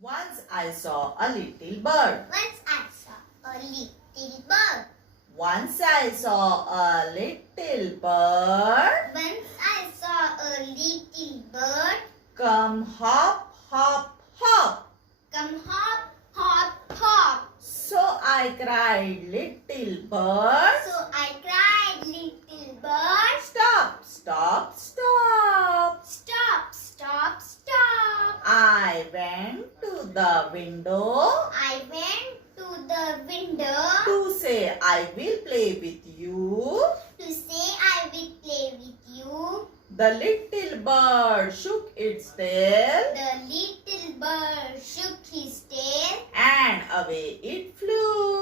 Once I saw a little bird. Once I saw a little bird. Once I saw a little bird. Once I saw a little bird. Come hop, hop, hop. Come hop, hop, hop. So I cried, little bird. So I cried, little bird. Stop, stop, stop. Stop, stop, stop. I went to the window I went to the window to say I will play with you. to say I will play with you. The little bird shook its tail The little bird shook his tail and away it flew.